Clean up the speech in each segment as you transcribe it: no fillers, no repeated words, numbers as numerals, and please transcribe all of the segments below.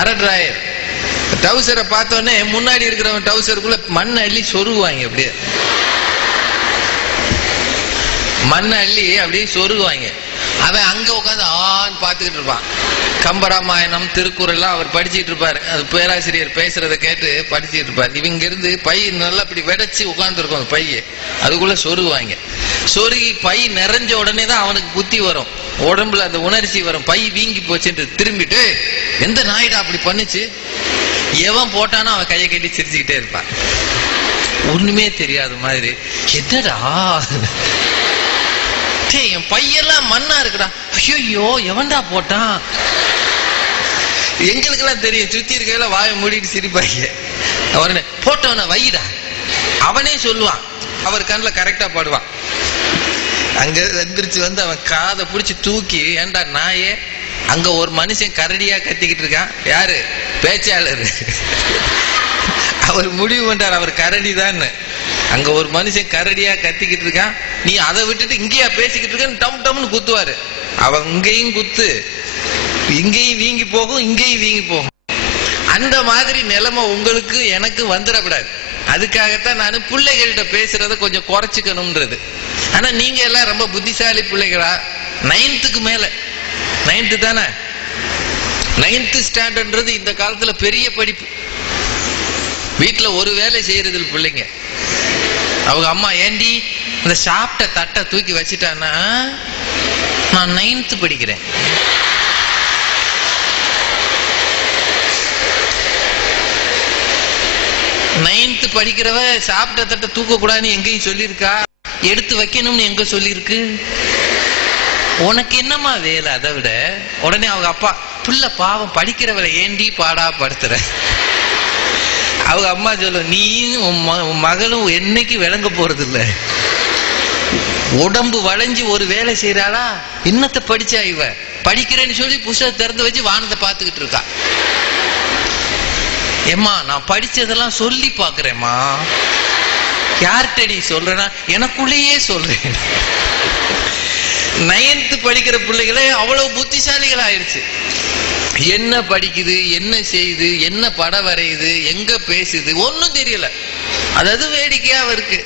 அரை டிராயர். டவுசரை பார்த்தோன்னே முன்னாடி இருக்கிறவன் டவுசருக்குள்ள மண்ணை அள்ளி சொருகுவாங்க. அப்படியே மண்ணை அள்ளி அப்படியே சொருகுவாங்க. அவன் அங்க உட்காந்து ஆன்னு பார்த்துக்கிட்டு இருப்பான். கம்பராமாயணம் திருக்குறள் அவர் படிச்சுட்டு இருப்பாரு. அது பேராசிரியர் பேசுறதை கேட்டு படிச்சுட்டு இருப்பாரு. இவங்க இருந்து பை நல்லா அப்படி வெடைச்சு உட்கார்ந்து இருக்கும். பைய அதுக்குள்ள சொருகுவாங்க. சொருகி பை நிறைஞ்ச உடனே தான் அவனுக்கு புத்தி வரும், உடம்புல அந்த உணர்ச்சி வரும். பை வீங்கி போச்சுட்டு திரும்பிட்டு எந்த நாயிடா அப்படி பண்ணுச்சு, எவன் போட்டானோ அவன் கையை கட்டி சிரிச்சுக்கிட்டே இருப்பான். ஒண்ணுமே தெரியாத மாதிரி. என்னடா என் பையெல்லாம் மண்ணா இருக்குடா, ஐயோ எவன்டா போட்டான். எங்களுக்கு எல்லாம் தெரியும், சுத்தி இருக்கையில வாயை மூடிட்டு சிரிப்பாங்க. அவன போட்டவன வைடா அவனே சொல்லுவான். அவர் கண்ணில் கரெக்டா பாடுவான். அங்க எந்திரிச்சு வந்து அவன் காதை பிடிச்சி தூக்கி, ஏண்டா நாயே, அங்க ஒரு மனுஷன் கரடியா கத்திக்கிட்டு இருக்கான். யாரு? பேச்சாளர். அவர் முடிவு பண்றார் அவர் கரடி தான். அங்க ஒரு மனுஷன் கரடியா கத்திக்கிட்டு இருக்கான், நீ அதை விட்டுட்டு இங்கேயா பேசிக்கிட்டு இருக்க, டம் டம்னு குத்துவாரு. அவன் இங்கேயும் குத்து, இங்கேயும் வீங்கி போகும், இங்கேயும் வீங்கி போகும். அந்த மாதிரி நிலைமை உங்களுக்கு எனக்கு வந்துடக்கூடாது. அதுக்காகத்தான் நான் பிள்ளைகள்கிட்ட பேசுறத கொஞ்சம் குறைச்சிக்கணும்ன்றது. ஆனா நீங்க எல்லாம் ரொம்ப புத்திசாலி பிள்ளைகளா, 9th மேல, 9th தானே, 9th ஸ்டாண்டர்ட்ன்றது இந்த காலத்துல பெரிய படிப்பு. வீட்டுல ஒரு வேலை செய்யறது பிள்ளைங்க. அவங்க அம்மா, ஏண்டி இந்த சாப்பிட்ட தட்டை தூக்கி வச்சுட்டான்னா, நான் 9th படிக்கிறேன். படிக்கிறவ சாப்பிட்ட தட்டை தூக்க கூடாதுன்னு எங்கேயும் சொல்லியிருக்கா? எடுத்து வைக்கணும்னு எங்க சொல்லியிருக்கு? உனக்கு என்னமா வேலை? அதை விட உடனே அவங்க அப்பா, புள்ள பாவம் படிக்கிறவளை ஏண்டி பாடா படுத்துற. அவங்க அம்மா சொல்ல, நீ உன் மகளும் என்னைக்கு விளங்க போறது இல்ல. உடம்பு வளைஞ்சு ஒரு வேலை செய்யறாளா? என்னத்தை படிச்சா இவ? படிக்கிறேன்னு சொல்லி புத்தகத்தை திறந்து வச்சு வானத்தை பார்த்துக்கிட்டு இருக்கா. ஏம்மா, நான் படிச்சதெல்லாம் சொல்லி பாக்குறேம்மா. யார்கிட்டடி சொல்றேன்னா, எனக்குள்ளேயே சொல்றேன். 9th படிக்கிற பிள்ளைகளே அவ்வளவு புத்திசாலிகள் ஆயிடுச்சு. என்ன படிக்குது, என்ன செய்யுது, என்ன படம் வரையுது, எங்க பேசுது, ஒன்னும் தெரியல. அதாவது வேடிக்கையா இருக்கு.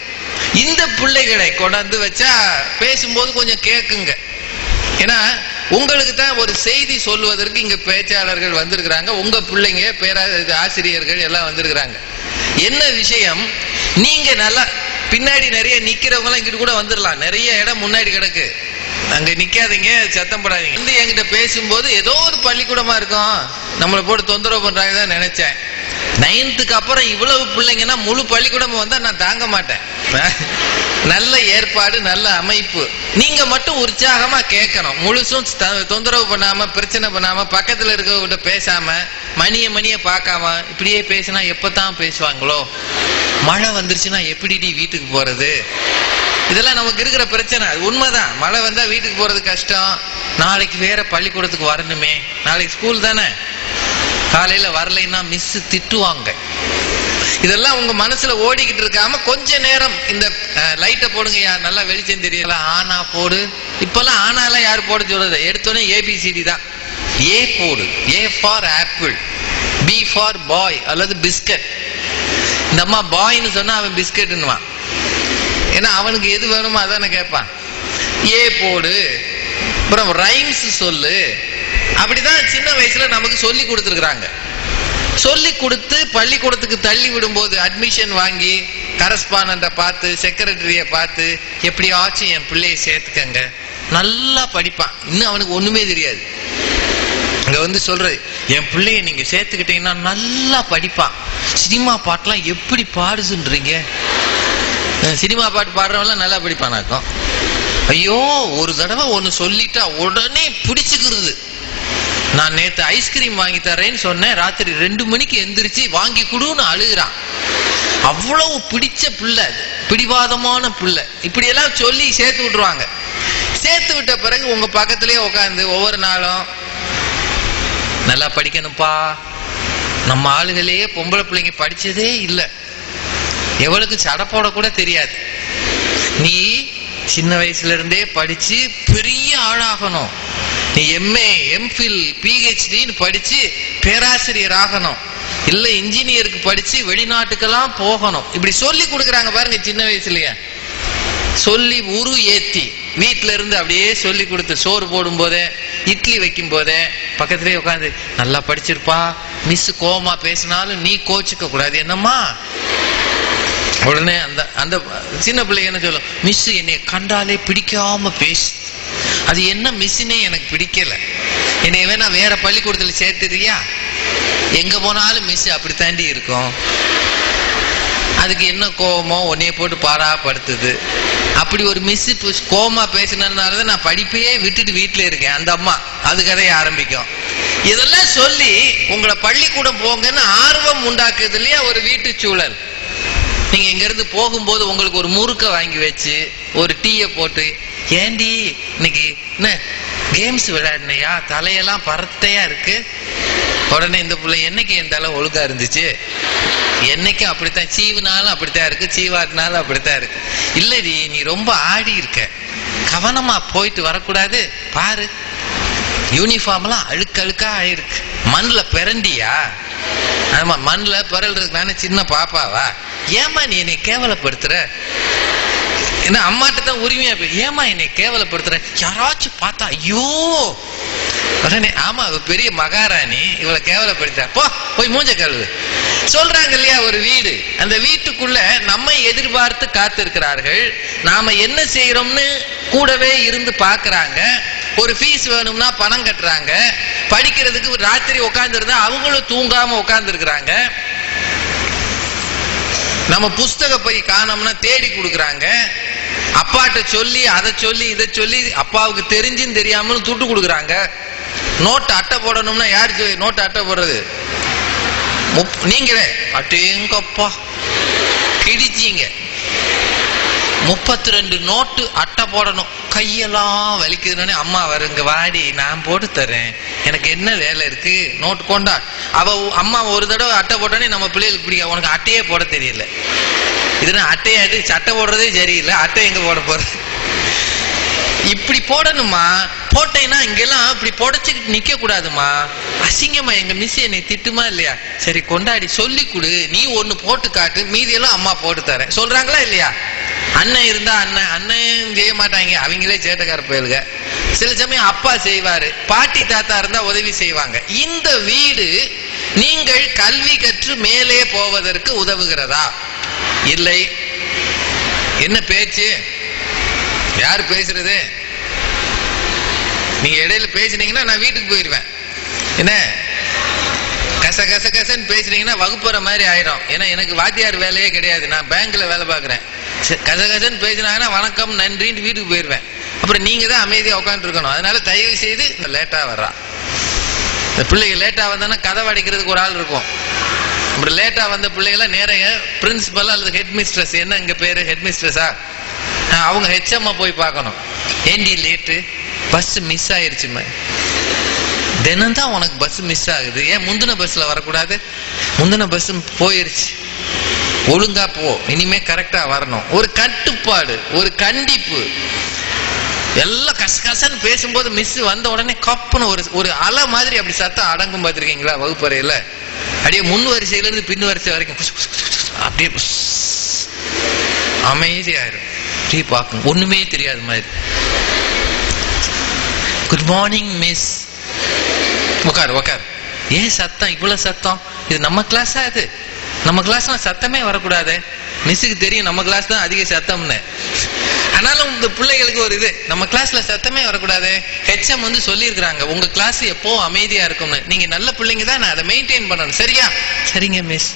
இந்த பிள்ளைகளை கொண்டாந்து வச்சா பேசும்போது கொஞ்சம் கேக்குங்க. ஏன்னா உங்களுக்கு தான் ஒரு செய்தி சொல்லுவதற்கு இங்க பேச்சாளர்கள் வந்திருக்கிறாங்க. உங்க பிள்ளைங்க ஆசிரியர்கள் எல்லாம் வந்திருக்கிறாங்க. என்ன விஷயம், நீங்க நல்லா பின்னாடி நிறைய நிக்கிறவங்க எல்லாம் இங்கிட்டு கூட வந்துடலாம். நிறைய இடம் முன்னாடி கிடக்கு, அங்க நிக்காதீங்க, சத்தம் போடாதீங்க. வந்து என்கிட்ட பேசும்போது ஏதோ ஒரு பள்ளிக்கூடமா இருக்கும், நம்மளை போட்டு தொந்தரவு பண்றாங்க தான் நினைச்சேன். 9th அப்புறம் இவ்வளவு பிள்ளைங்கன்னா முழு பள்ளிக்கூடமும் வந்தா நான் தாங்க மாட்டேன். நல்ல ஏற்பாடு, நல்ல அமைப்பு. நீங்க மட்டும் உற்சாகமா கேட்கணும். முழுசும் தொந்தரவு பண்ணாம, பிரச்சனை பண்ணாம, பக்கத்துல இருக்கவங்கிட்ட பேசாம, மணிய பார்க்காம இப்படியே பேசினா எப்பதான் பேசுவாங்களோ? மழை வந்துருச்சுன்னா எப்படி வீட்டுக்கு போறது? இதெல்லாம் நமக்கு இருக்கிற பிரச்சனை. அது உண்மைதான். மழை வந்தா வீட்டுக்கு போறது கஷ்டம். நாளைக்கு வேற பள்ளிக்கூடத்துக்கு வரணுமே, நாளைக்கு ஸ்கூல் தானே, காலையில வரலைன்னா மிஸ் திட்டுவாங்க. இதெல்லாம் உங்க மனசுல ஓடிக்கிட்டு இருக்காம கொஞ்ச நேரம் இந்த லைட்டை போடுங்க, யார் நல்லா வெளிச்சம் தெரியல, ஆனா போடு. இப்பெல்லாம் ஆனாலாம் யாரு போட சொல்றது? எடுத்தோடனே ABCD தான். ஏ போடு, A for apple, B for boy அல்லது பிஸ்கட். இந்த அம்மா பாய்னு சொன்னா அவன் பிஸ்கட்னுவான். ஏன்னா அவனுக்கு எது வேணுமோ அதான கேட்பான். ஏ போடு, அப்புறம் ரைம்ஸ் சொல்லு. அப்படிதான் சின்ன வயசுல நமக்கு சொல்லி கொடுத்துருக்குறாங்க. சொல்லி கொடுத்து பள்ளிக்கூடத்துக்கு தள்ளி விடும்போது அட்மிஷன் வாங்கி கரஸ்பாண்டன்ட பார்த்து, செக்ரட்டரிய பார்த்து, எப்படியாச்சும் என் பிள்ளையை சேர்த்துக்கங்க, நல்லா படிப்பான். இன்னும் அவனுக்கு ஒண்ணுமே தெரியாது. அங்க வந்து சொல்றது, என் பிள்ளைய நீங்க சேர்த்துக்கிட்டீங்கன்னா நல்லா படிப்பான். சினிமா பாட்டுலாம் எப்படி பாடுதுன்றீங்க? சினிமா பாட்டு பாடுறவன்லாம் நல்லா படிப்பானாக்கும். ஐயோ, ஒரு தடவை ஒண்ணு சொல்லிட்டா உடனே பிடிச்சுக்கிறது. நான் நேத்து ஐஸ்கிரீம் வாங்கி தரேன்னு சொன்னேன், ராத்திரி 2 மணிக்கு எந்திரிச்சு வாங்கி கொடுன்னு அழுகிறான். அவ்வளவு பிடிச்ச பிள்ளை, பிடிவாதமான பிள்ளை. இப்படி எல்லாம் சொல்லி சேர்த்து விட்டுருவாங்க. சேர்த்து விட்ட பிறகு உங்க பக்கத்திலேயே உட்காந்து ஒவ்வொரு நாளும், நல்லா படிக்கணும்ப்பா. நம்ம ஆளுகளையே பொம்பளை பிள்ளைங்க படிச்சதே இல்லை, எவளுக்கு சடை போட கூட தெரியாது. நீ சின்ன வயசுல இருந்தே படிச்சு பெரிய ஆளாகணும், நீ எம்ஏ எம்ஃபில் பிஹெச்டின்னு படிச்சு பேராசிரியர் ஆகணும், இல்ல இன்ஜினியருக்கு படிச்சு வெளிநாட்டுக்கெல்லாம் போகணும். இப்படி சொல்லி கொடுக்குறாங்க பாருங்க சின்ன வயசுலயே. சொல்லி உரு ஏத்தி வீட்டுல இருந்து அப்படியே சொல்லி கொடுத்து சோறு போடும் போதே இட்லி வைக்கும் போதே பக்கத்திலே உட்காந்து நல்லா படிச்சிருப்பா, மிஸ் கோவமா பேசினாலும் நீ கோச்சுக்க கூடாது என்னம்மா. உடனே அந்த அந்த சின்ன பிள்ளைங்க என்ன சொல்லும், மிஸ் என்னை கண்டாலே பிடிக்காம பேசு. அது என்ன மிஸ்ஸுனே எனக்கு பிடிக்கல, என்னை வேணா வேற பள்ளிக்கூடத்துல சேர்த்துறியா? எங்க போனாலும் மிஸ் அப்படித்தாண்டி இருக்கும். அதுக்கு என்ன கோவமோ உன்னைய போட்டு பாடாப்படுத்துது. அப்படி ஒரு மிஸ் கோவமா பேசினதுனாலதான் நான் படிப்பையே விட்டுட்டு வீட்டுல இருக்கேன் அந்த அம்மா. அது கதையை ஆரம்பிக்கும். இதெல்லாம் சொல்லி உங்களை பள்ளிக்கூடம் போங்கன்னு ஆர்வம் உண்டாக்குது இல்லையா ஒரு வீட்டு சூழல். நீங்க இங்க இருந்து போகும்போது உங்களுக்கு ஒரு முறுக்க வாங்கி வச்சு ஒரு டீயை போட்டு, ஏண்டி இன்னைக்கு என்ன கேம்ஸ் விளையாடினையா, தலையெல்லாம் பரத்தையா இருக்கு. உடனே இந்த பிள்ளை என்னைக்கு என் தலை ஒழுங்கா இருந்துச்சு, என்னைக்கும் அப்படித்தான், சீவுனாலும் அப்படித்தான் இருக்கு, சீவாட்டினாலும் அப்படித்தான் இருக்கு. இல்லடி நீ ரொம்ப ஆடி இருக்க, கவனமா போயிட்டு வரக்கூடாது பாரு, யூனிஃபார்ம்லாம் அழுக்க அழுக்கா ஆயிருக்கு, மண்ணில் பிறண்டியா? ஆமா மண்ணில் பிறல்றதுக்கு நானே சின்ன பாப்பாவா? ஏமா நீ என்னை கேவலப்படுத்துற? என்ன அம்மாட்ட தான் உரிமையா ஏமா என்னை கேவலப்படுத்துற? யாராச்சும் பார்த்தா ஐயோ. உடனே ஆமா பெரிய மகாராணி இவளை கேவலப்படுத்தா, போய் மூஞ்ச கழுவு சொல்றாங்க இல்லையா ஒரு வீடு. அந்த வீட்டுக்குள்ள நம்மை எதிர்பார்த்து காத்திருக்கிறார்கள், நாம என்ன செய்யறோம்னு கூடவே இருந்து பாக்குறாங்க. ஒரு ஃபீஸ் வேணும்னா பணம் கட்டுறாங்க, படிக்கிறதுக்கு ராத்திரி உட்கார்ந்து இருந்தா அவங்களும் தூங்காம உட்கார்ந்து இருக்கிறாங்க. நம்ம புஸ்தக போய் காணோம்னா தேடி கொடுக்குறாங்க. அப்பாட்ட சொல்லி அதை சொல்லி இதை சொல்லி அப்பாவுக்கு தெரிஞ்சுன்னு தெரியாமலும் துட்டு கொடுக்குறாங்க. நோட்டு அட்டை போடணும்னா யாரு நோட்டு அட்டை போடுறது? நீங்களே. அட்டேங்கப்பா கிடிச்சிங்க 32 நோட்டு அட்டை போடணும், கையெல்லாம் வலிக்குதுன்னு அம்மா வருங்க, வாடி நான் போட்டு தரேன், எனக்கு என்ன வேலை இருக்கு, நோட்டு கொண்டா. அவ அம்மா ஒரு தடவை அட்டை போட்டானே நம்ம பிள்ளைகளுக்கு பிடிக்க, உனக்கு அட்டையே போட தெரியல, இதுனா அட்டையாட்டு சட்டை போடுறதே சரியில்லை, அட்டை எங்க போட போற? இப்படி போடணுமா? போட்டேன்னா இங்கெல்லாம் இப்படி புடைச்சுக்கிட்டு நிக்க கூடாதுமா, அசிங்கமா, எங்க மிஸ் என்னை திட்டுமா இல்லையா? சரி கொண்டாடி சொல்லி கொடு, நீ ஒண்ணு போட்டு காட்டு, மீதியெல்லாம் அம்மா போட்டு தரேன் சொல்றாங்களா இல்லையா? அண்ணன் இருந்தா அண்ணன் செய்ய மாட்டாங்க, அவங்களே சேட்டக்கார பயலுக. சில சமயம் அப்பா செய்வாரு, பாட்டி தாத்தா இருந்தா உதவி செய்வாங்க. இந்த வீடு நீங்கள் கல்வி கற்று மேலே போவதற்கு உதவுகிறதா? இல்லை. என்ன பேச்சு? யாரு பேசுறது? நீங்க இடையில பேசினீங்கன்னா நான் வீட்டுக்கு போயிடுவேன். என்ன கச கச கசன்னு பேசுறீங்கன்னா வகுப்புற மாதிரி ஆயிரும். ஏன்னா எனக்கு வாத்தியார் வேலையே கிடையாது, நான் பேங்க்ல வேலை பார்க்குறேன். கச கசன்னு பேசினாங்கன்னா வணக்கம் நன்றின்னு வீட்டுக்கு போயிடுவேன். அப்புறம் நீங்க தான் அமைதியா உட்காந்து இருக்கணும். அதனால தயவு செய்து இந்த லேட்டா வர்றா, இந்த பிள்ளைங்க லேட்டா வந்தானா கதவை அடிக்கிறதுக்கு ஒரு ஆள் இருக்கும். இப்படி லேட்டா வந்த பிள்ளைகளை நேரைய பிரின்சிபல் அல்லது ஹெட் மிஸ்ட்ரஸ், என்ன இங்க பேரு ஹெட் மிஸ்ட்ரஸா, அவங்க ஹெச்எம் போய் பார்க்கணும். ஏண்டி லேட்டு? Bus miss ஆயிருச்சுமா. தினம் தான் உனக்கு பஸ் மிஸ் ஆகுது, ஏன் முந்தின பஸ்ல வரக்கூடாது? முந்தின பஸ் போயிருச்சு, ஒழுங்கா போ, இனிமே கரெக்டா வரணும். ஒரு கட்டுப்பாடு, ஒரு கண்டிப்பு. எல்லாம் கசகசன்னு பேசும்போது மிஸ் வந்த உடனே கப்புன்னு ஒரு அலை மாதிரி அப்படி சத்தம் அடங்கும். பார்த்துருக்கீங்களா வகுப்பறையில? அப்படியே முன் வரிசையில இருந்து பின் வரிசை வரைக்கும் அப்படியே அமைதியாயிரும். அப்படியே பார்க்கும், ஒண்ணுமே தெரியாத மாதிரி. குட் மார்னிங் மிஸ், உட்கார் உட்கார். ஏன் சத்தம் இவ்வளவு சத்தம்? இது நம்ம கிளாஸா? இது நம்ம கிளாஸ்ல சத்தமே வரக்கூடாது. மிஸ்ஸுக்கு தெரியும் நம்ம கிளாஸ் தான் அதிக சத்தம்னு. ஆனாலும் இந்த பிள்ளைகளுக்கு ஒரு இது, நம்ம கிளாஸ்ல சத்தமே வரக்கூடாது. ஹெச்எம் வந்து சொல்லி இருக்கிறாங்க உங்க கிளாஸ் எப்போ அமைதியா இருக்கும்னு. நீங்க நல்ல பிள்ளைங்க தான், நான் அதை மெயின்டைன் பண்ணணும். சரியா? சரிங்க மிஸ்.